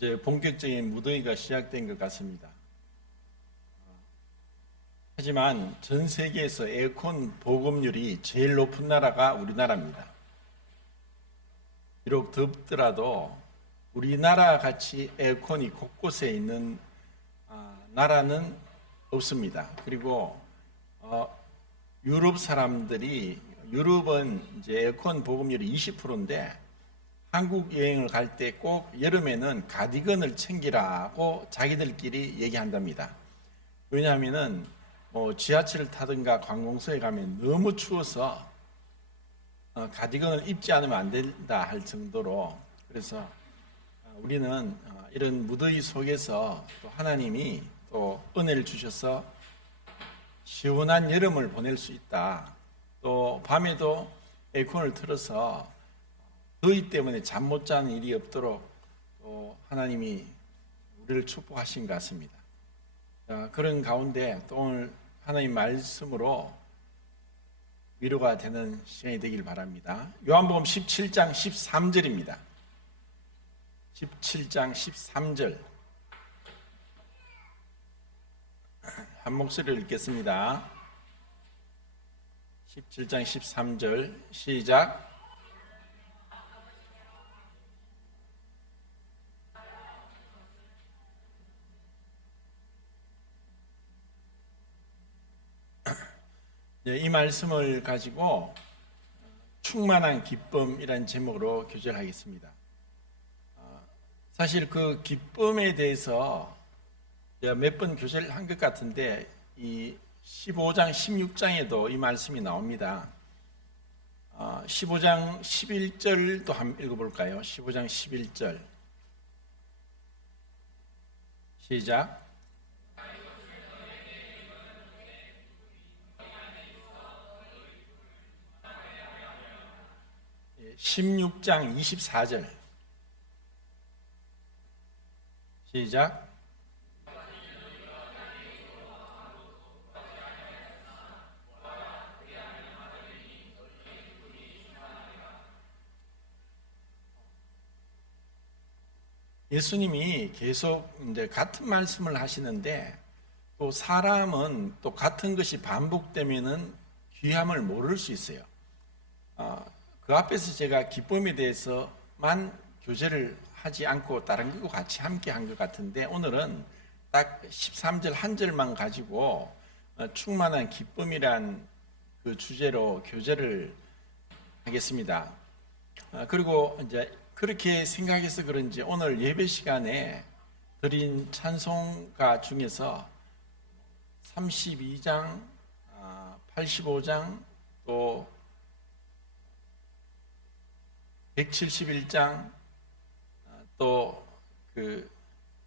이제 본격적인 무더위가 시작된 것 같습니다. 하지만 전 세계에서 에어컨 보급률이 제일 높은 나라가 우리나라입니다. 비록 덥더라도 우리나라 같이 에어컨이 곳곳에 있는 나라는 없습니다. 그리고 유럽 사람들이 유럽은 이제 에어컨 보급률이 20%인데 한국 여행을 갈 때 꼭 여름에는 가디건을 챙기라고 자기들끼리 얘기한답니다. 왜냐하면은 지하철을 타든가 관공서에 가면 너무 추워서 가디건을 입지 않으면 안 된다 할 정도로, 그래서 우리는 이런 무더위 속에서 또 하나님이 또 은혜를 주셔서 시원한 여름을 보낼 수 있다. 또 밤에도 에어컨을 틀어서 더위 때문에 잠 못 자는 일이 없도록 또 하나님이 우리를 축복하신 것 같습니다. 그런 가운데 또 오늘 하나님 말씀으로 위로가 되는 시간이 되길 바랍니다. 요한복음 17장 13절입니다. 17장 13절 한 목소리를 읽겠습니다. 17장 13절 시작. 이 말씀을 가지고 충만한 기쁨이라는 제목으로 교절하겠습니다. 사실 그 기쁨에 대해서 제가 몇 번 교절한 것 같은데 이 15장, 16장에도 이 말씀이 나옵니다. 15장 11절도 한번 읽어볼까요? 15장 11절 시작. 16장 24절 시작. 예수님이 계속 이제 같은 말씀을 하시는데 또 사람은 또 같은 것이 반복되면은 귀함을 모를 수 있어요. 그 앞에서 제가 기쁨에 대해서만 교제를 하지 않고 다른 것과 같이 함께 한 것 같은데 오늘은 딱 13절 한 절만 가지고 충만한 기쁨이란 그 주제로 교제를 하겠습니다. 그리고 이제 그렇게 생각해서 그런지 오늘 예배 시간에 드린 찬송가 중에서 32장, 85장, 또 171장, 또 그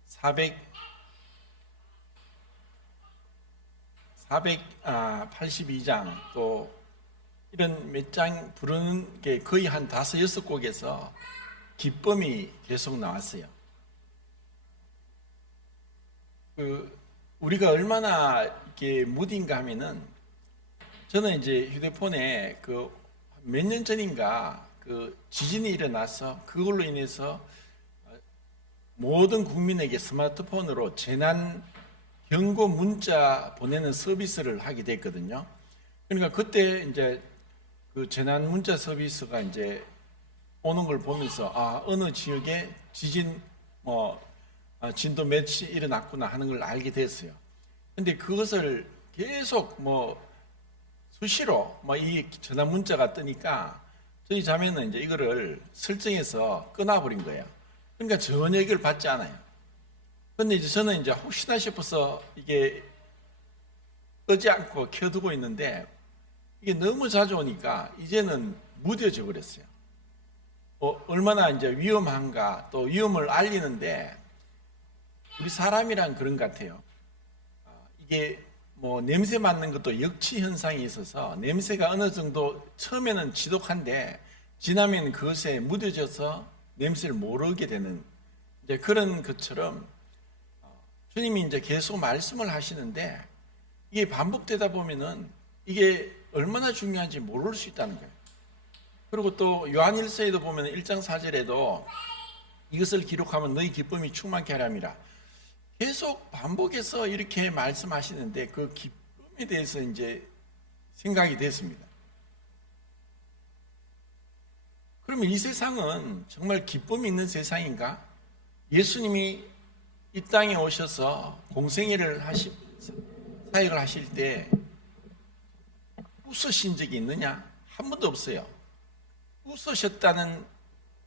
482장, 또 이런 몇 장 부르는 게 거의 한 5, 6곡에서 기쁨이 계속 나왔어요. 우리가 얼마나 이렇게 무딘가 하면은 저는 이제 휴대폰에 몇 년 전인가 지진이 일어나서 그걸로 인해서 모든 국민에게 스마트폰으로 재난 경고 문자 보내는 서비스를 하게 됐거든요. 그러니까 그때 이제 그 재난 문자 서비스가 이제 오는 걸 보면서 어느 지역에 지진 진도 몇이 일어났구나 하는 걸 알게 됐어요. 근데 그것을 계속 수시로 이 전화 문자가 뜨니까 저희 자매는 이제 이거를 설정해서 끊어버린 거예요. 그러니까 전혀 이걸 받지 않아요. 근데 이제 저는 이제 혹시나 싶어서 이게 끄지 않고 켜두고 있는데 이게 너무 자주 오니까 이제는 무뎌져 버렸어요. 얼마나 이제 위험한가, 또 위험을 알리는데 우리 사람이란 그런 것 같아요. 이게 냄새 맡는 것도 역치 현상이 있어서 냄새가 어느 정도 처음에는 지독한데 지나면 그것에 묻어져서 냄새를 모르게 되는 이제 그런 것처럼 주님이 이제 계속 말씀을 하시는데 이게 반복되다 보면은 이게 얼마나 중요한지 모를 수 있다는 거예요. 그리고 또 요한일서에도 보면 1장 4절에도 이것을 기록하면 너희 기쁨이 충만케 하려 함이라. 계속 반복해서 이렇게 말씀하시는데 그 기쁨에 대해서 이제 생각이 됐습니다. 그러면 이 세상은 정말 기쁨이 있는 세상인가? 예수님이 이 땅에 오셔서 공생애를 사역을 하실 때 웃으신 적이 있느냐? 한 번도 없어요. 웃으셨다는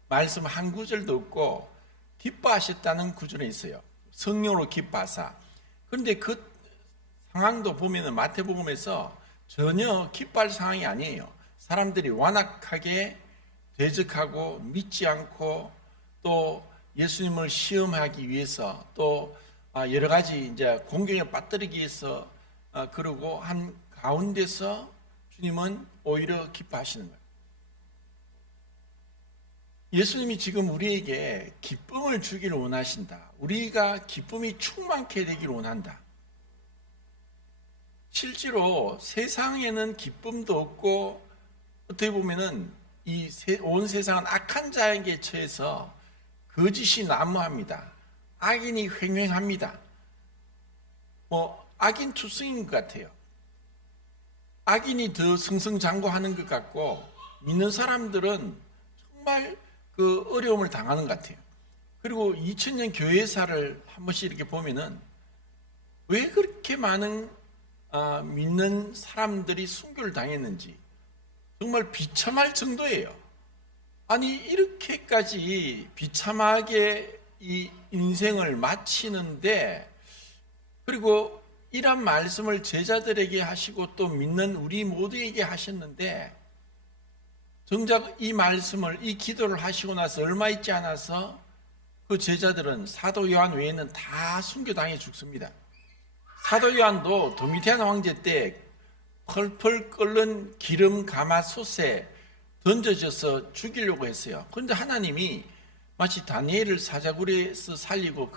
말씀 한 구절도 없고 기뻐하셨다는 구절이 있어요. 성령으로 기뻐하사. 그런데 그 상황도 보면 마태복음에서 전혀 기뻐할 상황이 아니에요. 사람들이 완악하게 대적하고 믿지 않고 또 예수님을 시험하기 위해서 또 여러 가지 이제 공경에 빠뜨리기 위해서 그러고 한 가운데서 주님은 오히려 기뻐하시는 거예요. 예수님이 지금 우리에게 기쁨을 주기를 원하신다. 우리가 기쁨이 충만케 되기를 원한다. 실제로 세상에는 기쁨도 없고 어떻게 보면은 이 온 세상은 악한 자에게 처해서 거짓이 난무합니다. 악인이 횡행합니다. 악인 투성인 것 같아요. 악인이 더 승승장구하는 것 같고 믿는 사람들은 정말 그 어려움을 당하는 것 같아요. 그리고 2000년 교회사를 한 번씩 이렇게 보면은 왜 그렇게 많은 믿는 사람들이 순교를 당했는지 정말 비참할 정도예요. 아니 이렇게까지 비참하게 이 인생을 마치는데 그리고 이런 말씀을 제자들에게 하시고 또 믿는 우리 모두에게 하셨는데 정작 이 말씀을 이 기도를 하시고 나서 얼마 있지 않아서 그 제자들은 사도 요한 외에는 다 순교당해 죽습니다. 사도 요한도 도미티안 황제 때 펄펄 끓는 기름 가마솥에 던져져서 죽이려고 했어요. 그런데 하나님이 마치 다니엘을 사자굴에서 살리고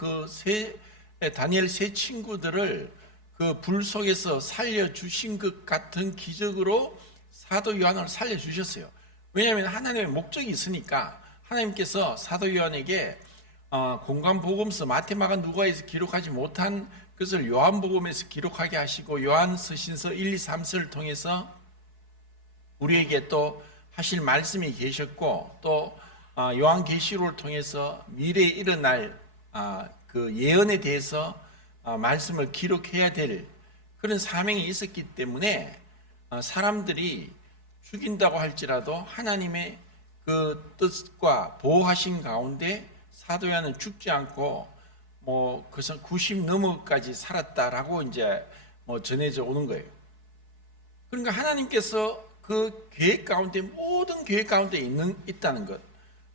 다니엘 세 친구들을 그 불 속에서 살려주신 것 같은 기적으로 사도 요한을 살려주셨어요. 왜냐하면 하나님의 목적이 있으니까 하나님께서 사도 요한에게 공관복음서 마태마가 누가에서 기록하지 못한 것을 요한복음에서 기록하게 하시고 요한서신서 1, 2, 3서를 통해서 우리에게 또 하실 말씀이 계셨고 또 요한계시록을 통해서 미래에 일어날 그 예언에 대해서 말씀을 기록해야 될 그런 사명이 있었기 때문에 사람들이 죽인다고 할지라도 하나님의 그 뜻과 보호하신 가운데 사도 요한은 죽지 않고 그래서 90 넘어까지 살았다라고 이제 전해져 오는 거예요. 그러니까 하나님께서 그 계획 가운데 모든 계획 가운데 있다는 것.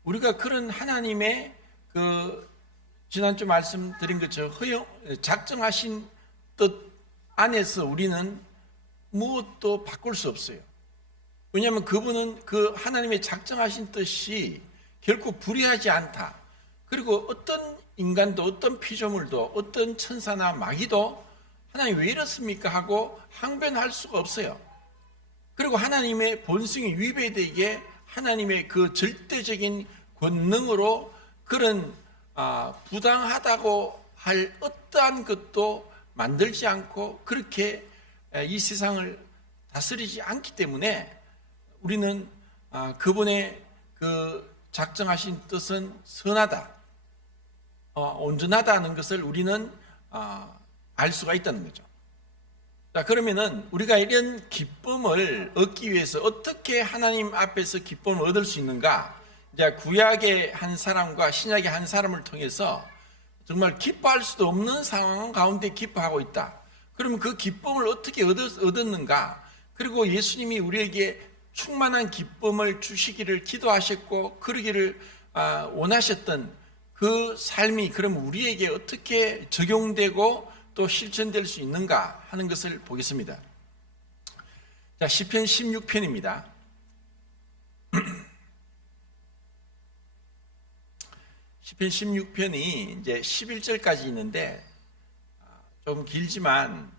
우리가 그런 하나님의 그 지난주 말씀드린 것처럼 작정하신 뜻 안에서 우리는 무엇도 바꿀 수 없어요. 왜냐하면 그분은 그 하나님의 작정하신 뜻이 결코 불의하지 않다. 그리고 어떤 인간도 어떤 피조물도 어떤 천사나 마귀도 하나님 왜 이렇습니까 하고 항변할 수가 없어요. 그리고 하나님의 본성이 위배되게 하나님의 그 절대적인 권능으로 그런 부당하다고 할 어떠한 것도 만들지 않고 그렇게 이 세상을 다스리지 않기 때문에 우리는 그분의 그 작정하신 뜻은 선하다, 온전하다는 것을 우리는 알 수가 있다는 거죠. 자, 그러면은 우리가 이런 기쁨을 얻기 위해서 어떻게 하나님 앞에서 기쁨을 얻을 수 있는가? 이제 구약의 한 사람과 신약의 한 사람을 통해서 정말 기뻐할 수도 없는 상황 가운데 기뻐하고 있다. 그러면 그 기쁨을 어떻게 얻었는가? 그리고 예수님이 우리에게 충만한 기쁨을 주시기를 기도하셨고 그러기를 원하셨던 그 삶이 그럼 우리에게 어떻게 적용되고 또 실천될 수 있는가 하는 것을 보겠습니다. 자, 시편 16편입니다. 시편 16편이 이제 11절까지 있는데 좀 길지만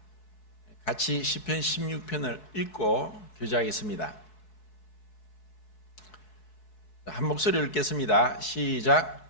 같이 시편 16편을 읽고 교제하겠습니다. 한 목소리로 읽겠습니다. 시작.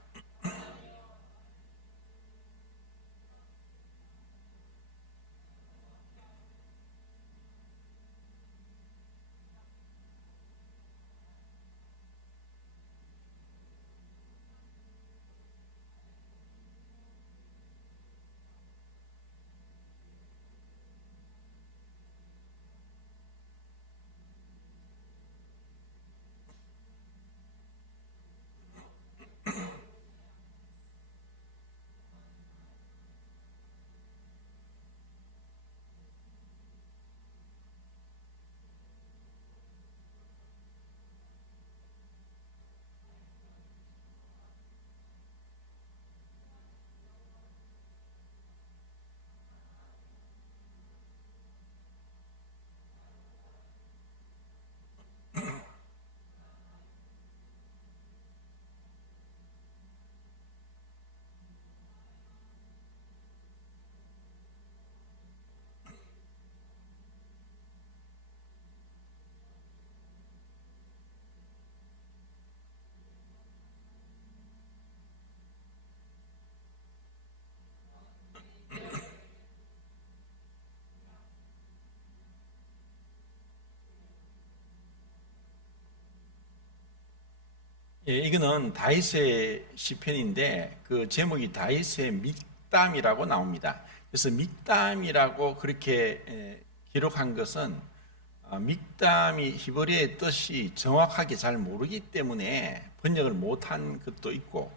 예, 이거는 다윗의 시편인데 그 제목이 다윗의 믹담이라고 나옵니다. 그래서 믹담이라고 그렇게 기록한 것은 믹담이 히브리어의 뜻이 정확하게 잘 모르기 때문에 번역을 못한 것도 있고,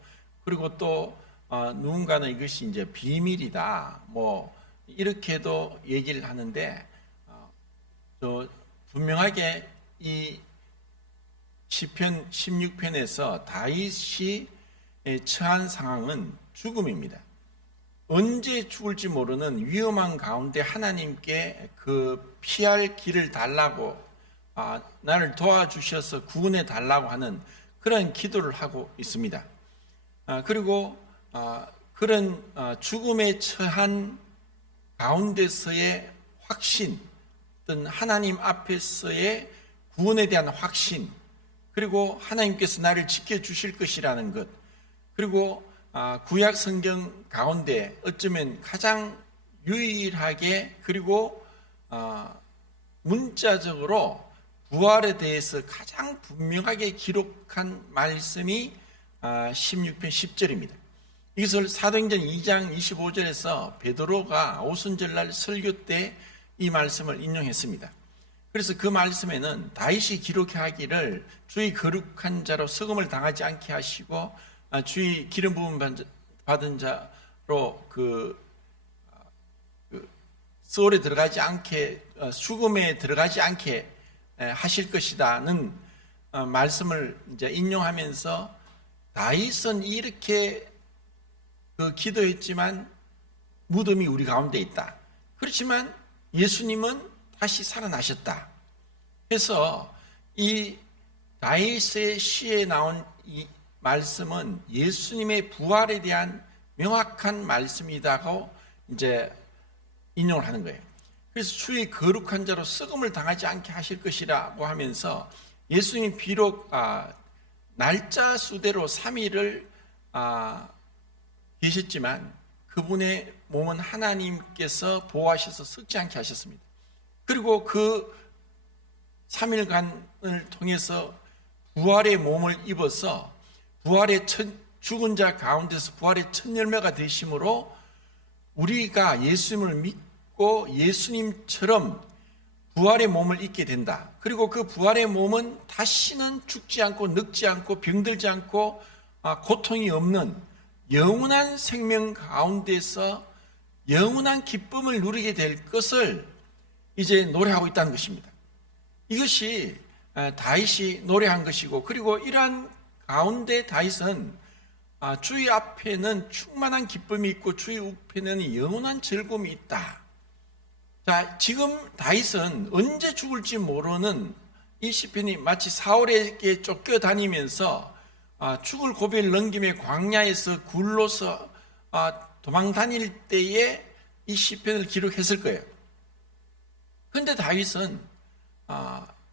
그리고 또 누군가는 이것이 이제 비밀이다 뭐 이렇게도 얘기를 하는데, 분명하게 이 시편 16편에서 다윗이 처한 상황은 죽음입니다. 언제 죽을지 모르는 위험한 가운데 하나님께 그 피할 길을 달라고, 나를 도와주셔서 구원해 달라고 하는 그런 기도를 하고 있습니다. 그리고 그런 죽음에 처한 가운데서의 확신, 어떤 하나님 앞에서의 구원에 대한 확신, 그리고 하나님께서 나를 지켜주실 것이라는 것, 그리고 구약 성경 가운데 어쩌면 가장 유일하게 그리고 문자적으로 부활에 대해서 가장 분명하게 기록한 말씀이 16편 10절입니다. 이것을 사도행전 2장 25절에서 베드로가 오순절날 설교 때 이 말씀을 인용했습니다. 그래서 그 말씀에는 다윗이 기록하기를 주의 거룩한 자로 석음을 당하지 않게 하시고 주의 기름 부음 받은 자로 수월에 들어가지 않게, 죽음에 들어가지 않게 하실 것이다는 말씀을 이제 인용하면서 다윗은 이렇게 기도했지만 무덤이 우리 가운데 있다. 그렇지만 예수님은 다시 살아나셨다. 그래서 이 다윗의 시에 나온 이 말씀은 예수님의 부활에 대한 명확한 말씀이다고 이제 인용을 하는 거예요. 그래서 주의 거룩한 자로 썩음을 당하지 않게 하실 것이라고 하면서 예수님이 비록 날짜 수대로 3일을 계셨지만 그분의 몸은 하나님께서 보호하셔서 썩지 않게 하셨습니다. 그리고 그 3일간을 통해서 부활의 몸을 입어서 부활의 죽은 자 가운데서 부활의 첫 열매가 되심으로 우리가 예수님을 믿고 예수님처럼 부활의 몸을 입게 된다. 그리고 그 부활의 몸은 다시는 죽지 않고 늙지 않고 병들지 않고 고통이 없는 영원한 생명 가운데서 영원한 기쁨을 누리게 될 것을 이제 노래하고 있다는 것입니다. 이것이 다윗이 노래한 것이고, 그리고 이러한 가운데 다윗은 주의 앞에는 충만한 기쁨이 있고 주의 우편에는 영원한 즐거움이 있다. 자, 지금 다윗은 언제 죽을지 모르는 이 시편이 마치 사울에게 쫓겨다니면서 죽을 고비를 넘김에 광야에서 굴러서 도망 다닐 때에 이 시편을 기록했을 거예요. 그런데 다윗은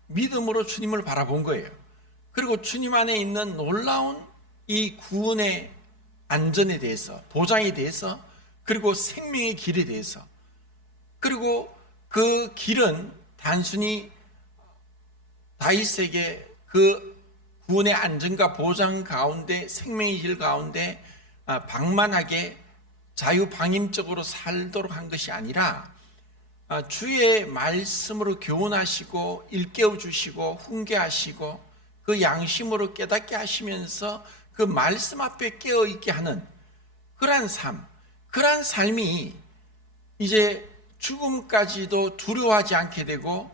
믿음으로 주님을 바라본 거예요. 그리고 주님 안에 있는 놀라운 이 구원의 안전에 대해서, 보장에 대해서, 그리고 생명의 길에 대해서, 그리고 그 길은 단순히 다윗에게 그 구원의 안전과 보장 가운데, 생명의 길 가운데 방만하게 자유방임적으로 살도록 한 것이 아니라 주의 말씀으로 교훈하시고 일깨워 주시고 훈계하시고 그 양심으로 깨닫게 하시면서 그 말씀 앞에 깨어있게 하는 그러한 삶, 그러한 삶이 이제 죽음까지도 두려워하지 않게 되고,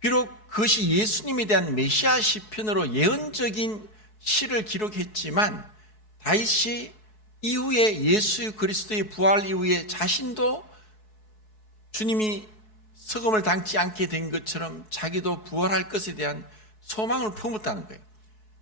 비록 그것이 예수님에 대한 메시아 시편으로 예언적인 시를 기록했지만 다윗이 이후에 예수 그리스도의 부활 이후에 자신도 주님이 석음을 당치 않게 된 것처럼 자기도 부활할 것에 대한 소망을 품었다는 거예요.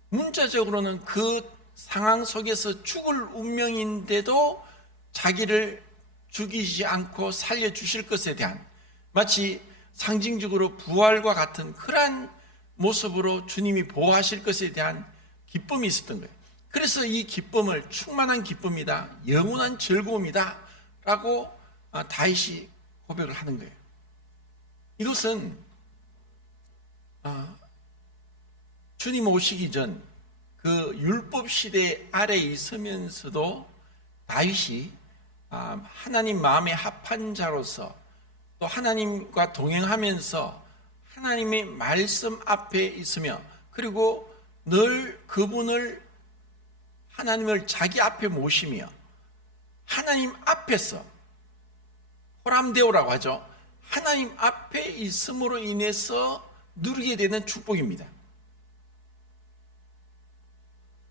문자적으로는 그 상황 속에서 죽을 운명인데도 자기를 죽이지 않고 살려주실 것에 대한, 마치 상징적으로 부활과 같은 그러한 모습으로 주님이 보호하실 것에 대한 기쁨이 있었던 거예요. 그래서 이 기쁨을 충만한 기쁨이다, 영원한 즐거움이다 라고 다윗이 고백을 하는 거예요. 이것은 주님 오시기 전 그 율법 시대 아래에 있으면서도 다윗이 하나님 마음에 합한 자로서 또 하나님과 동행하면서 하나님의 말씀 앞에 있으며 그리고 늘 그분을 하나님을 자기 앞에 모시며 하나님 앞에서 호람데오라고 하죠. 하나님 앞에 있음으로 인해서 누리게 되는 축복입니다.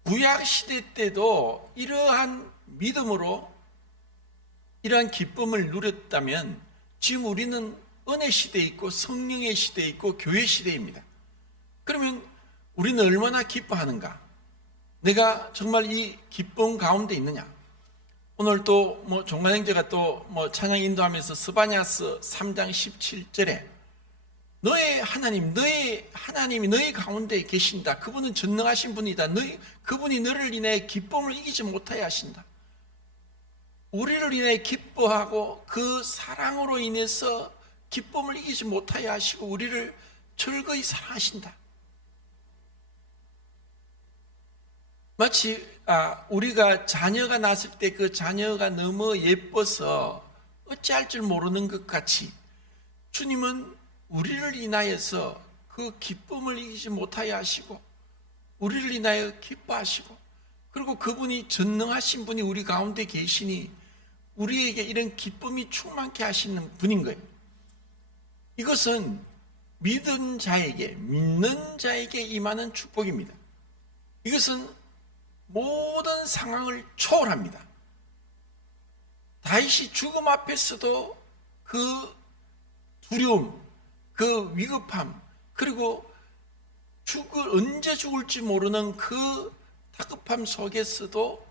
구약 시대 때도 이러한 믿음으로 이러한 기쁨을 누렸다면 지금 우리는 은혜 시대에 있고 성령의 시대에 있고 교회 시대입니다. 그러면 우리는 얼마나 기뻐하는가? 내가 정말 이 기쁨 가운데 있느냐? 오늘 또 종만 형제가 또 찬양 인도하면서 스바냐스 3장 17절에 너의 하나님이 너희 가운데 계신다. 그분은 전능하신 분이다. 그분이 너를 인해 기쁨을 이기지 못하게 하신다. 우리를 인해 기뻐하고 그 사랑으로 인해서 기쁨을 이기지 못하게 하시고 우리를 즐거이 사랑하신다. 마치 우리가 자녀가 낳았을 때 그 자녀가 너무 예뻐서 어찌할 줄 모르는 것 같이 주님은 우리를 인하여서 그 기쁨을 이기지 못하게 하시고 우리를 인하여 기뻐하시고 그리고 그분이 전능하신 분이 우리 가운데 계시니 우리에게 이런 기쁨이 충만케 하시는 분인 거예요. 이것은 믿는 자에게 임하는 축복입니다. 이것은 모든 상황을 초월합니다. 다윗이 죽음 앞에서도 그 두려움, 그 위급함, 그리고 언제 죽을지 모르는 그 다급함 속에서도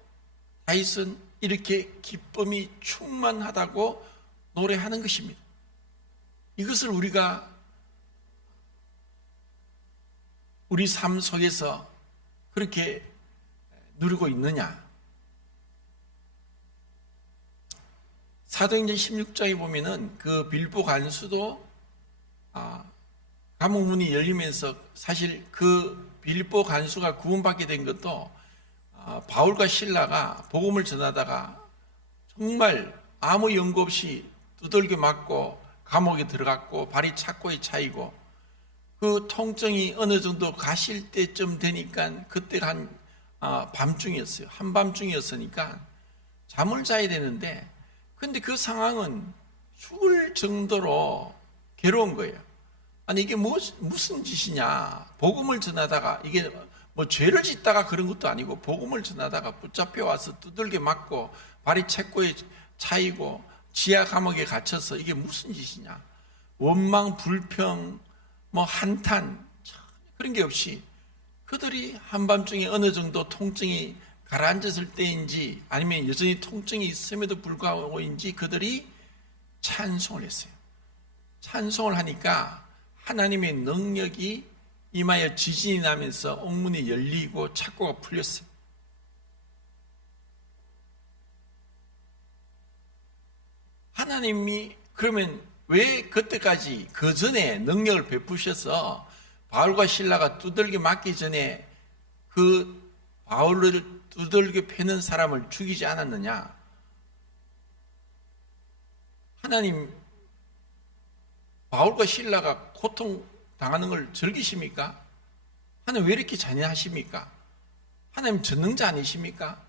다윗은 이렇게 기쁨이 충만하다고 노래하는 것입니다. 이것을 우리가 우리 삶 속에서 그렇게 누리고 있느냐? 사도행전 16장에 보면은 그 빌보 간수도 감옥 문이 열리면서 사실 그 빌보 간수가 구원받게 된 것도 바울과 실라가 복음을 전하다가 정말 아무 연고 없이 두들겨 맞고 감옥에 들어갔고 발이 착고에 차이고 그 통증이 어느 정도 가실 때쯤 되니까 그때가 밤중이었어요. 한밤중이었으니까 잠을 자야 되는데 근데 그 상황은 죽을 정도로 괴로운 거예요. 아니 이게 무슨 짓이냐. 복음을 전하다가 이게 죄를 짓다가 그런 것도 아니고 복음을 전하다가 붙잡혀 와서 두들겨 맞고 발이 책고에 차이고 지하 감옥에 갇혀서 이게 무슨 짓이냐. 원망, 불평, 한탄 그런 게 없이 그들이 한밤중에 어느 정도 통증이 가라앉았을 때인지 아니면 여전히 통증이 있음에도 불구하고인지 그들이 찬송을 했어요. 찬송을 하니까 하나님의 능력이 임하여 지진이 나면서 옥문이 열리고 착고가 풀렸어요. 하나님이 그러면 왜 그때까지 그 전에 능력을 베푸셔서 바울과 실라가 두들겨 맞기 전에 그 바울을 두들겨 패는 사람을 죽이지 않았느냐? 하나님 바울과 실라가 고통 당하는 걸 즐기십니까? 하나님 왜 이렇게 잔인하십니까? 하나님 전능자 아니십니까?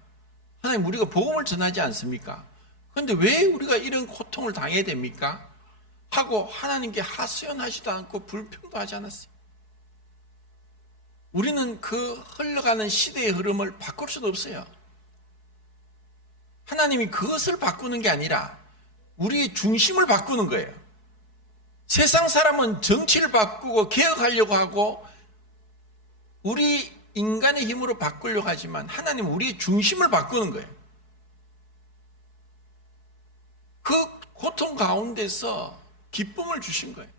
하나님 우리가 복음을 전하지 않습니까? 그런데 왜 우리가 이런 고통을 당해야 됩니까? 하고 하나님께 하소연하지도 않고 불평도 하지 않았어요. 우리는 그 흘러가는 시대의 흐름을 바꿀 수도 없어요. 하나님이 그것을 바꾸는 게 아니라 우리의 중심을 바꾸는 거예요. 세상 사람은 정치를 바꾸고 개혁하려고 하고 우리 인간의 힘으로 바꾸려고 하지만 하나님은 우리의 중심을 바꾸는 거예요. 그 고통 가운데서 기쁨을 주신 거예요.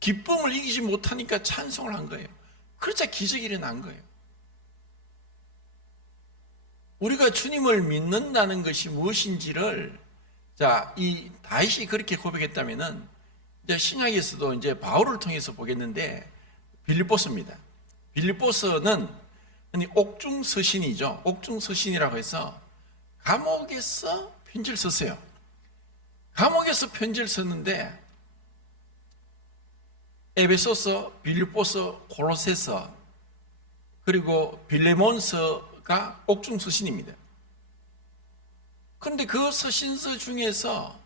기쁨을 이기지 못하니까 찬송을 한 거예요. 그러자 기적이 일어난 거예요. 우리가 주님을 믿는다는 것이 무엇인지를 이 다윗이 그렇게 고백했다면은 이제 신약에서도 이제 바울을 통해서 보겠는데 빌립보서입니다. 빌립보서는 아니, 옥중서신이죠. 옥중서신이라고 해서 감옥에서 편지를 썼어요. 감옥에서 편지를 썼는데 에베소서, 빌립보서, 골로새서 그리고 빌레몬서가 옥중서신입니다. 그런데 그 서신서 중에서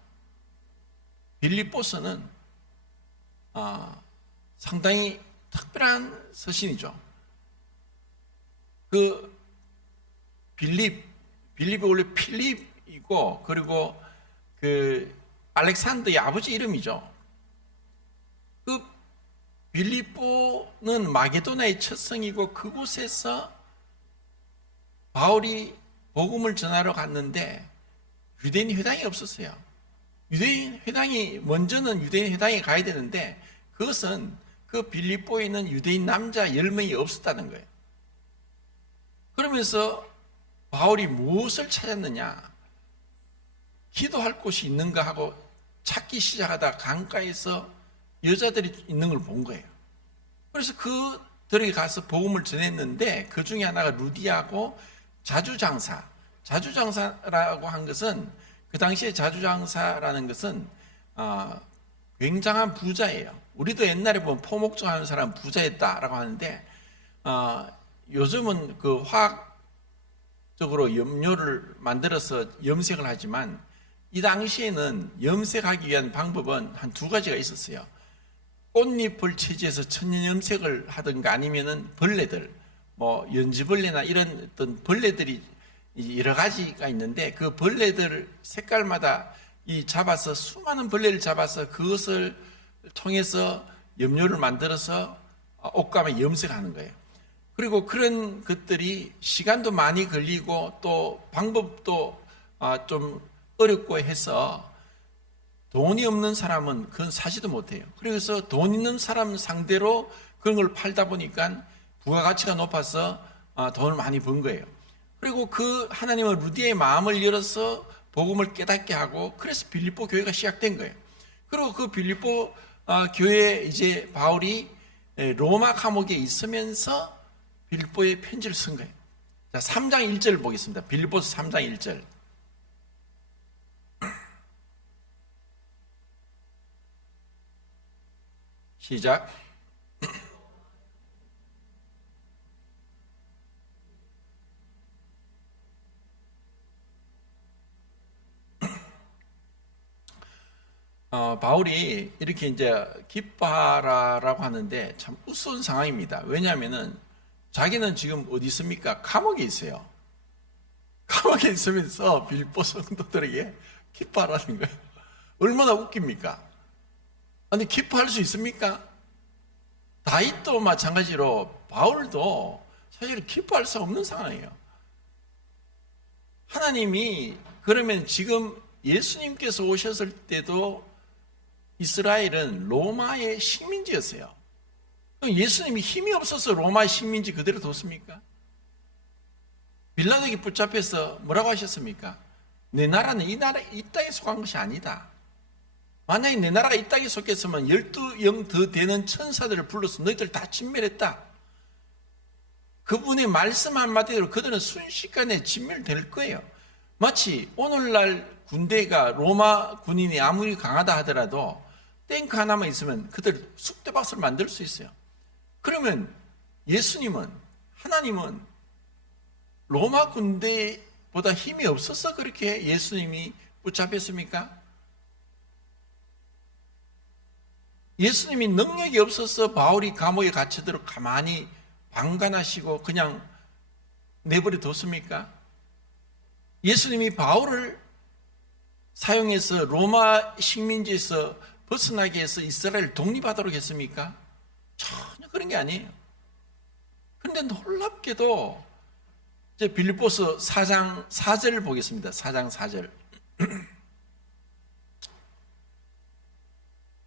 빌립보서는 상당히 특별한 서신이죠. 그 빌립이 원래 필립이고 그리고 그 알렉산더의 아버지 이름이죠. 그 빌립보는 마게도나의 첫 성이고 그곳에서 바울이 복음을 전하러 갔는데 유대인 회당이 없었어요. 유대인 회당이 먼저는 유대인 회당에 가야 되는데 그것은 그 빌립보에 있는 유대인 남자 10명이 없었다는 거예요. 그러면서 바울이 무엇을 찾았느냐? 기도할 곳이 있는가 하고 찾기 시작하다 강가에서 여자들이 있는 걸 본 거예요. 그래서 그들에게 가서 복음을 전했는데 그 중에 하나가 루디아고 자주장사라고 한 것은 그 당시에 자주장사라는 것은 굉장한 부자예요. 우리도 옛날에 보면 포목종 하는 사람 부자였다라고 하는데 요즘은 그 화학적으로 염료를 만들어서 염색을 하지만 이 당시에는 염색하기 위한 방법은 한 두 가지가 있었어요. 꽃잎을 채취해서 천연 염색을 하든가 아니면은 벌레들, 뭐 연지벌레나 이런 어떤 벌레들이 여러 가지가 있는데 그 벌레들 색깔마다 잡아서 수많은 벌레를 잡아서 그것을 통해서 염료를 만들어서 옷감에 염색하는 거예요. 그리고 그런 것들이 시간도 많이 걸리고 또 방법도 좀 어렵고 해서 돈이 없는 사람은 그건 사지도 못해요. 그래서 돈 있는 사람 상대로 그런 걸 팔다 보니까 부가가치가 높아서 돈을 많이 번 거예요. 그리고 그 하나님은 루디아의 마음을 열어서 복음을 깨닫게 하고 그래서 빌립보 교회가 시작된 거예요. 그리고 그 빌립보 교회에 이제 바울이 로마 감옥에 있으면서 빌립보에 편지를 쓴 거예요. 자, 3장 1절 보겠습니다. 빌립보서 3장 1절. 시작. 바울이 이렇게 이제 기뻐하라라고 하는데 참 우스운 상황입니다. 왜냐하면은 자기는 지금 어디 있습니까? 감옥에 있어요. 감옥에 있으면서 빌립보 성도들에게 기뻐하라는 거예요. 얼마나 웃깁니까? 아니, 기뻐할 수 있습니까? 다윗도 마찬가지로 바울도 사실 기뻐할 수 없는 상황이에요. 하나님이 그러면 지금 예수님께서 오셨을 때도 이스라엘은 로마의 식민지였어요. 그럼 예수님이 힘이 없어서 로마의 식민지 그대로 뒀습니까? 빌라도에게 붙잡혀서 뭐라고 하셨습니까? 내 나라는 이 땅에 속한 것이 아니다. 만약에 내 나라가 이 땅에 속했으면 12영 더 되는 천사들을 불러서 너희들 다 진멸했다. 그분의 말씀 한마디로 그들은 순식간에 진멸될 거예요. 마치 오늘날 군대가 로마 군인이 아무리 강하다 하더라도 탱크 하나만 있으면 그들 쑥대밭을 만들 수 있어요. 그러면 예수님은, 하나님은 로마 군대보다 힘이 없어서 그렇게 예수님이 붙잡혔습니까? 예수님이 능력이 없어서 바울이 감옥에 갇히도록 가만히 방관하시고 그냥 내버려 뒀습니까? 예수님이 바울을 사용해서 로마 식민지에서 벗어나게 해서 이스라엘을 독립하도록 했습니까? 전혀 그런 게 아니에요. 그런데 놀랍게도 이제 빌립보서 4장 4절을 보겠습니다. 4장 4절.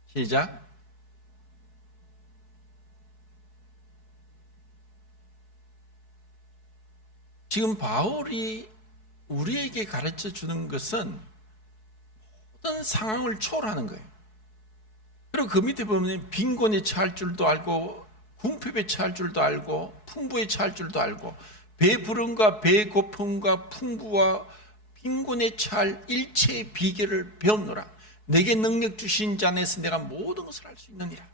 시작. 지금 바울이 우리에게 가르쳐 주는 것은 모든 상황을 초월하는 거예요. 그리고 그 밑에 보면 빈곤에 처할 줄도 알고 궁핍에 처할 줄도 알고 풍부에 처할 줄도 알고 배부름과 배고픔과 풍부와 빈곤에 처할 일체의 비결을 배웠노라. 내게 능력 주신 자 안에서 내가 모든 것을 할 수 있느니라.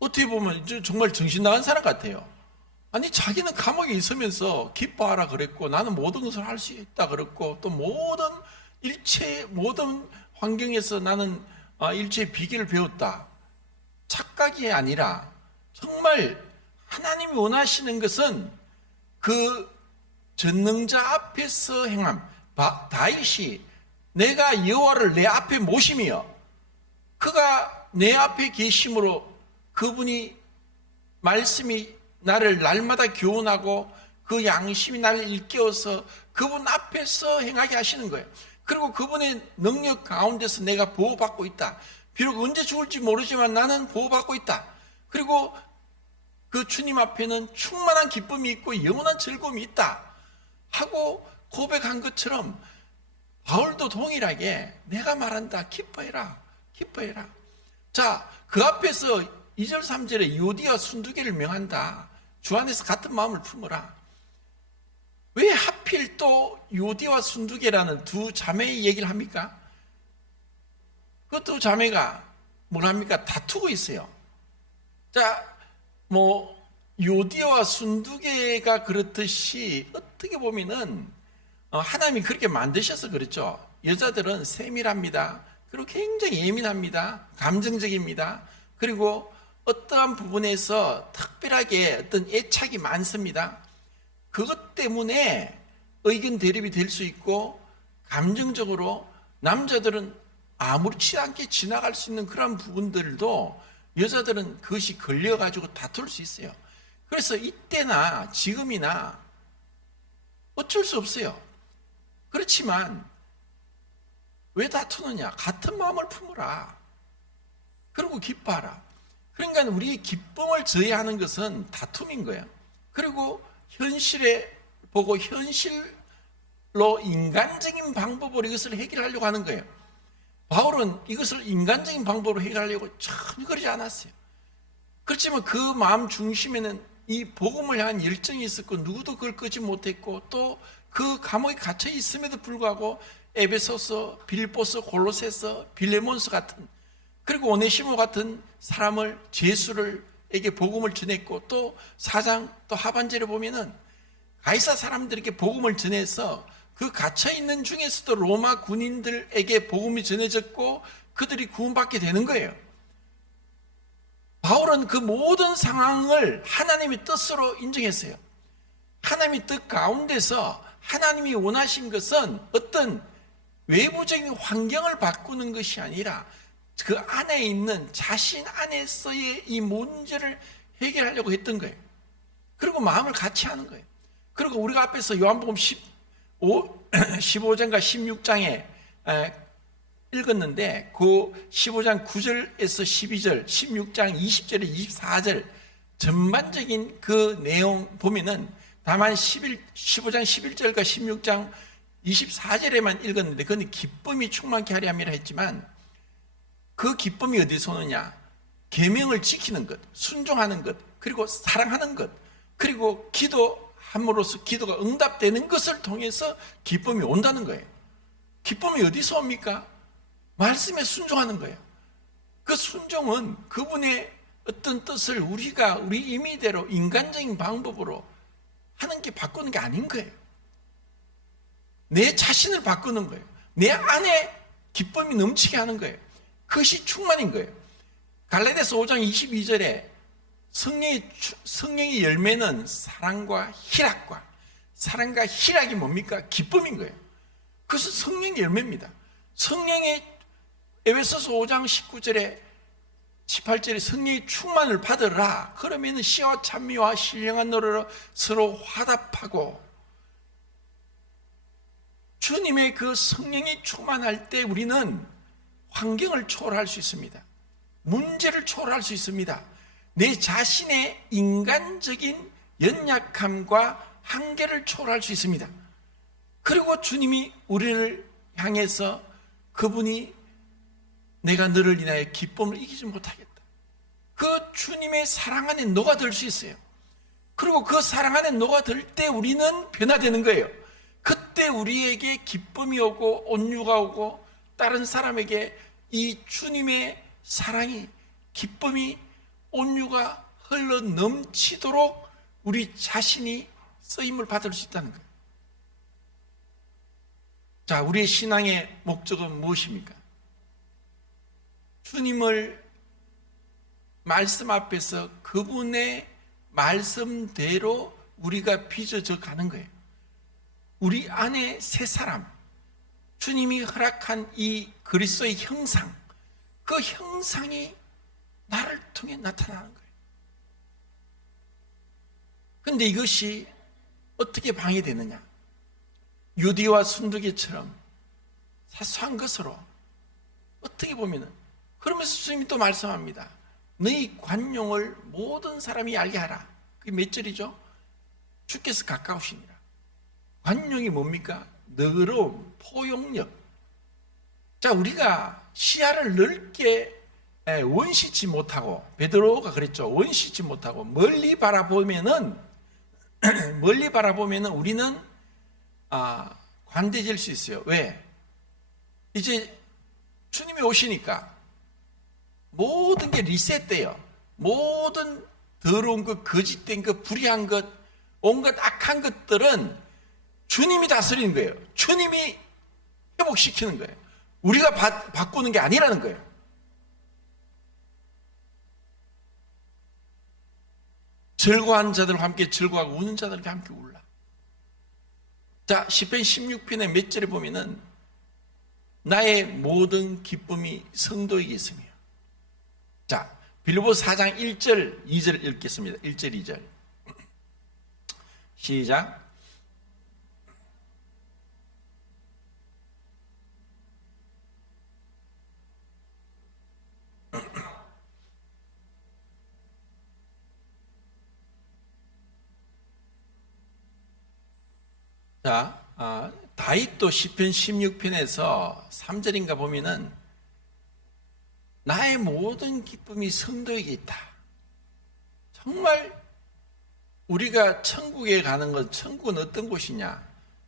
어떻게 보면 정말 정신 나간 사람 같아요. 아니 자기는 감옥에 있으면서 기뻐하라 그랬고 나는 모든 것을 할 수 있다 그랬고 또 모든 환경에서 나는 일체의 비결을 배웠다. 착각이 아니라 정말 하나님이 원하시는 것은 그 전능자 앞에서 행함. 다윗이 내가 여호와를 내 앞에 모심이여 그가 내 앞에 계심으로 그분이 말씀이 나를 날마다 교훈하고 그 양심이 나를 일깨워서 그분 앞에서 행하게 하시는 거예요. 그리고 그분의 능력 가운데서 내가 보호받고 있다. 비록 언제 죽을지 모르지만 나는 보호받고 있다. 그리고 그 주님 앞에는 충만한 기쁨이 있고 영원한 즐거움이 있다 하고 고백한 것처럼 바울도 동일하게 내가 말한다. 기뻐해라. 기뻐해라. 자, 그 앞에서 2절 3절에 유디와 순두개를 명한다. 주 안에서 같은 마음을 품어라. 왜 하필 또 유디와 순두개라는 두 자매의 얘기를 합니까? 그 두 자매가 뭘 합니까? 다투고 있어요. 자, 유디와 순두개가 그렇듯이 어떻게 보면은 하나님이 그렇게 만드셔서 그렇죠. 여자들은 세밀합니다. 그리고 굉장히 예민합니다. 감정적입니다. 그리고 어떠한 부분에서 특별하게 어떤 애착이 많습니다. 그것 때문에 의견 대립이 될 수 있고 감정적으로 남자들은 아무렇지 않게 지나갈 수 있는 그런 부분들도 여자들은 그것이 걸려가지고 다툴 수 있어요. 그래서 이때나 지금이나 어쩔 수 없어요. 그렇지만 왜 다투느냐? 같은 마음을 품어라. 그리고 기뻐하라. 그러니까 우리의 기쁨을 저해하는 것은 다툼인 거예요. 그리고 현실에 보고 현실로 인간적인 방법으로 이것을 해결하려고 하는 거예요. 바울은 이것을 인간적인 방법으로 해결하려고 전혀 그러지 않았어요. 그렇지만 그 마음 중심에는 이 복음을 향한 열정이 있었고 누구도 그걸 끄지 못했고 또 그 감옥에 갇혀 있음에도 불구하고 에베소서, 빌립보서, 골로새서, 빌레몬서 같은 그리고 오네시모 같은 사람을 제수를에게 복음을 전했고 또 4장 또 하반절에 보면은 가이사 사람들에게 복음을 전해서 그 갇혀있는 중에서도 로마 군인들에게 복음이 전해졌고 그들이 구원받게 되는 거예요. 바울은 그 모든 상황을 하나님의 뜻으로 인정했어요. 하나님의 뜻 가운데서 하나님이 원하신 것은 어떤 외부적인 환경을 바꾸는 것이 아니라 그 안에 있는 자신 안에서의 이 문제를 해결하려고 했던 거예요. 그리고 마음을 같이 하는 거예요. 그리고 우리가 앞에서 요한복음 15장과 16장에 읽었는데 그 15장 9절에서 12절, 16장 20절에 24절 전반적인 그 내용 보면은 다만 15장 11절과 16장 24절에만 읽었는데 그건 기쁨이 충만케 하려 함이라 했지만 그 기쁨이 어디서 오느냐? 계명을 지키는 것, 순종하는 것, 그리고 사랑하는 것, 그리고 기도함으로써 기도가 응답되는 것을 통해서 기쁨이 온다는 거예요. 기쁨이 어디서 옵니까? 말씀에 순종하는 거예요. 그 순종은 그분의 어떤 뜻을 우리가 우리 임의대로 인간적인 방법으로 하는 게 바꾸는 게 아닌 거예요. 내 자신을 바꾸는 거예요. 내 안에 기쁨이 넘치게 하는 거예요. 그것이 충만인 거예요. 갈라디아서 5장 22절에 성령의 열매는 사랑과 희락이 뭡니까? 기쁨인 거예요. 그것은 성령의 열매입니다. 성령의 에베소서 5장 19절에 18절에 성령의 충만을 받으라. 그러면 시와 찬미와 신령한 노래로 서로 화답하고 주님의 그 성령이 충만할 때 우리는 환경을 초월할 수 있습니다. 문제를 초월할 수 있습니다. 내 자신의 인간적인 연약함과 한계를 초월할 수 있습니다. 그리고 주님이 우리를 향해서 그분이 내가 너를 인하여 기쁨을 이기지 못하겠다. 그 주님의 사랑 안에 녹아들 수 있어요. 그리고 그 사랑 안에 녹아들 때 우리는 변화되는 거예요. 그때 우리에게 기쁨이 오고 온유가 오고 다른 사람에게 이 주님의 사랑이, 기쁨이, 온유가 흘러 넘치도록 우리 자신이 쓰임을 받을 수 있다는 거예요. 자, 우리의 신앙의 목적은 무엇입니까? 주님을 말씀 앞에서 그분의 말씀대로 우리가 빚어져 가는 거예요. 우리 안에 새 사람, 주님이 허락한 이 그리스도의 형상, 그 형상이 나를 통해 나타나는 거예요. 그런데 이것이 어떻게 방해되느냐? 유디와 순두개처럼 사소한 것으로 어떻게 보면은, 그러면서 주님이 또 말씀합니다. 너희 관용을 모든 사람이 알게 하라. 그게 몇 절이죠? 주께서 가까우시니라. 관용이 뭡니까? 너그러움, 포용력. 자, 우리가 시야를 넓게 원시치 못하고, 베드로가 그랬죠. 원시치 못하고 멀리 바라보면은 우리는 관대해질 수 있어요. 왜? 이제 주님이 오시니까 모든 게 리셋돼요. 모든 더러운 것, 거짓된 것, 불의한 것, 온갖 악한 것들은 주님이 다스리는 거예요. 주님이 회복시키는 거예요. 우리가 바꾸는 게 아니라는 거예요. 즐거워하는 자들과 함께 즐거워하고 우는 자들과 함께 울라. 자, 시편 16편의 몇 절에 보면은 나의 모든 기쁨이 성도에게 있으며. 자, 빌립보서 4장 1절, 2절 읽겠습니다. 1절, 2절. 시작. 자, 다윗도 시편 16편에서 3절인가 보면은 나의 모든 기쁨이 성도에게 있다. 정말 우리가 천국에 가는 것, 천국은 어떤 곳이냐?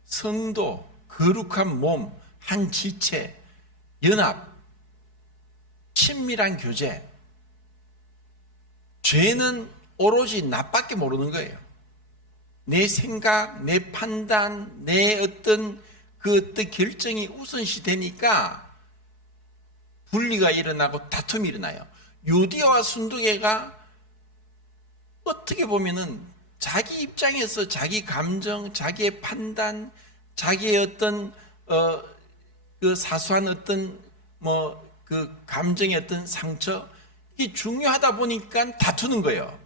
성도, 거룩한 몸, 한 지체, 연합, 친밀한 교제. 죄는 오로지 나밖에 모르는 거예요. 내 생각, 내 판단, 내 어떤 결정이 우선시 되니까 분리가 일어나고 다툼이 일어나요. 유디와 순두개가 어떻게 보면은 자기 입장에서 자기 감정, 자기의 판단, 자기의 어떤 그 사소한 어떤 그 감정의 어떤 상처, 이게 중요하다 보니까 다투는 거예요.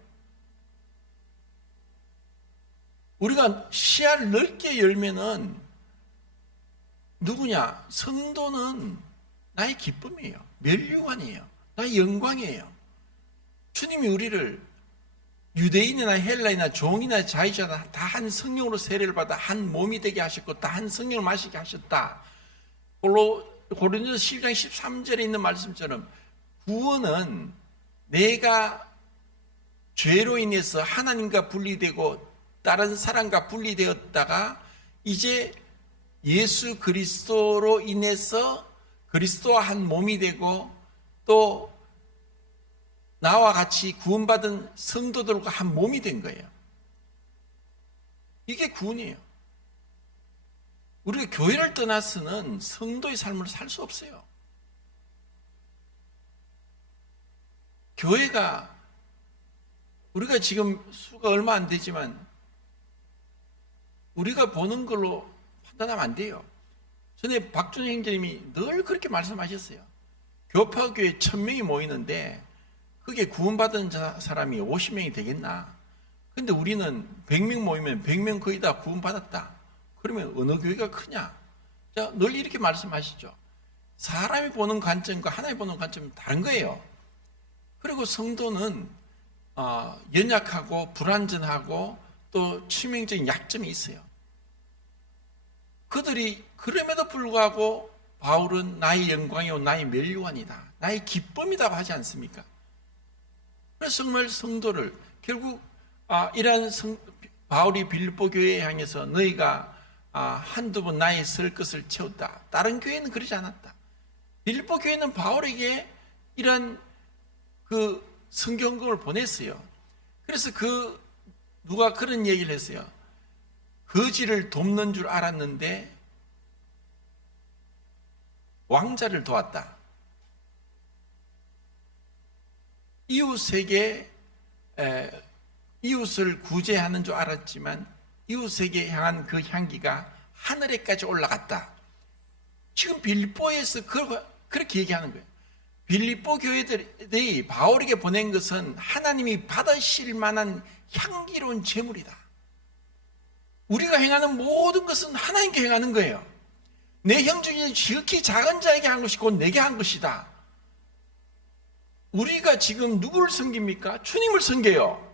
우리가 시야를 넓게 열면은 누구냐? 성도는 나의 기쁨이에요. 면류관이에요. 나의 영광이에요. 주님이 우리를 유대인이나 헬라이나 종이나 자유자나 다 한 성령으로 세례를 받아 한 몸이 되게 하셨고 다 한 성령을 마시게 하셨다. 고린도서 10장 13절에 있는 말씀처럼 구원은 내가 죄로 인해서 하나님과 분리되고 다른 사람과 분리되었다가 이제 예수 그리스도로 인해서 그리스도와 한 몸이 되고 또 나와 같이 구원받은 성도들과 한 몸이 된 거예요. 이게 구원이에요. 우리가 교회를 떠나서는 성도의 삶을 살 수 없어요. 교회가 우리가 지금 수가 얼마 안 되지만 우리가 보는 걸로 판단하면 안 돼요. 전에 박준영 형제님이 늘 그렇게 말씀하셨어요. 교파교회 1000명이 모이는데 그게 구원받은 사람이 50명이 되겠나? 근데 우리는 100명 모이면 100명 거의 다 구원받았다. 그러면 어느 교회가 크냐? 자, 늘 이렇게 말씀하시죠. 사람이 보는 관점과 하나님 보는 관점은 다른 거예요. 그리고 성도는 연약하고 불완전하고 또 치명적인 약점이 있어요. 그들이 그럼에도 불구하고 바울은 나의 영광이요 나의 멸류관이다. 나의 기쁨이라고 하지 않습니까? 그래서 정말 성도를 결국 이러한 바울이 빌립보 교회에 향해서 너희가 한두 번 나의 설 것을 채웠다. 다른 교회는 그러지 않았다. 빌립보 교회는 바울에게 이런 그 성경금을 보냈어요. 그래서 누가 그런 얘기를 했어요. 거지를 돕는 줄 알았는데 왕자를 도왔다. 이웃을 구제하는 줄 알았지만 이웃에게 향한 그 향기가 하늘에까지 올라갔다. 지금 빌립보에서 그렇게 얘기하는 거예요. 빌립보 교회들이 바울에게 보낸 것은 하나님이 받으실 만한 향기로운 제물이다. 우리가 행하는 모든 것은 하나님께 행하는 거예요. 내 형 중에 지극히 작은 자에게 한 것이 곧 내게 한 것이다. 우리가 지금 누구를 섬깁니까? 주님을 섬겨요.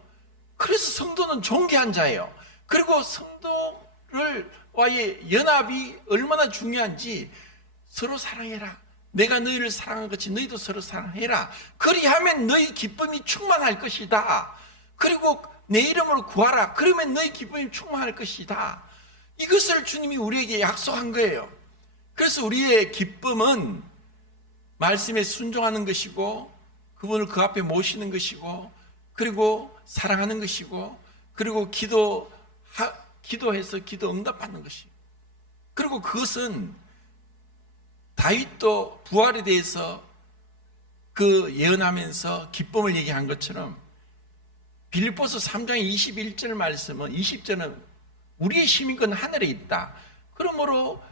그래서 성도는 존귀한 자예요. 그리고 성도와의 연합이 얼마나 중요한지 서로 사랑해라. 내가 너희를 사랑한 것이 너희도 서로 사랑해라. 그리하면 너희 기쁨이 충만할 것이다. 그리고 내 이름으로 구하라. 그러면 너희 기쁨이 충만할 것이다. 이것을 주님이 우리에게 약속한 거예요. 그래서 우리의 기쁨은 말씀에 순종하는 것이고 그분을 그 앞에 모시는 것이고 그리고 사랑하는 것이고 그리고 기도해서 기도 응답받는 것이고 그리고 그것은 다윗도 부활에 대해서 예언하면서 기쁨을 얘기한 것처럼 빌립보서 3장 21절 말씀은 20절은 우리의 시민권은 하늘에 있다. 그러므로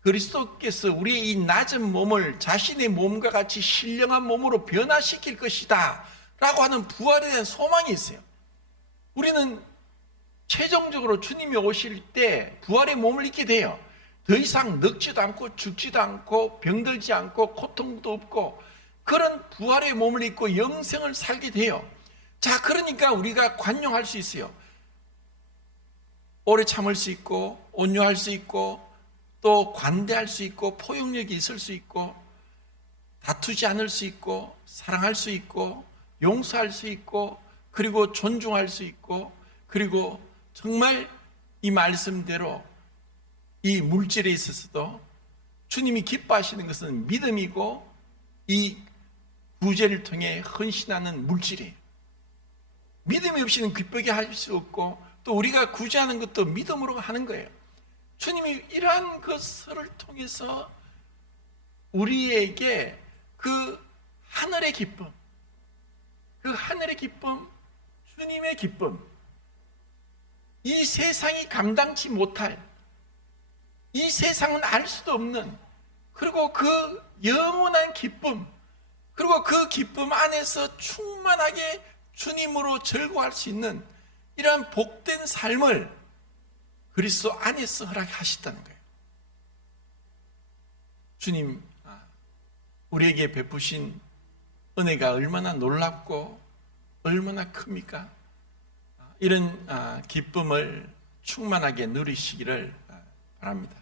그리스도께서 우리의 이 낮은 몸을 자신의 몸과 같이 신령한 몸으로 변화시킬 것이다 라고 하는 부활에 대한 소망이 있어요. 우리는 최종적으로 주님이 오실 때 부활의 몸을 입게 돼요. 더 이상 늙지도 않고 죽지도 않고 병들지 않고 고통도 없고 그런 부활의 몸을 입고 영생을 살게 돼요. 자, 그러니까 우리가 관용할 수 있어요. 오래 참을 수 있고 온유할 수 있고 또 관대할 수 있고 포용력이 있을 수 있고 다투지 않을 수 있고 사랑할 수 있고 용서할 수 있고 그리고 존중할 수 있고 그리고 정말 이 말씀대로 이 물질에 있어서도 주님이 기뻐하시는 것은 믿음이고 이 구제를 통해 헌신하는 물질이에요. 믿음이 없이는 기쁘게 할 수 없고 또 우리가 구제하는 것도 믿음으로 하는 거예요. 주님이 이러한 것을 통해서 우리에게 그 하늘의 기쁨, 주님의 기쁨, 이 세상이 감당치 못할, 이 세상은 알 수도 없는, 그리고 그 영원한 기쁨, 그리고 그 기쁨 안에서 충만하게 주님으로 즐거워할 수 있는 이러한 복된 삶을 그리스도 안에서 허락하셨다는 거예요. 주님, 우리에게 베푸신 은혜가 얼마나 놀랍고 얼마나 큽니까? 이런 기쁨을 충만하게 누리시기를 바랍니다.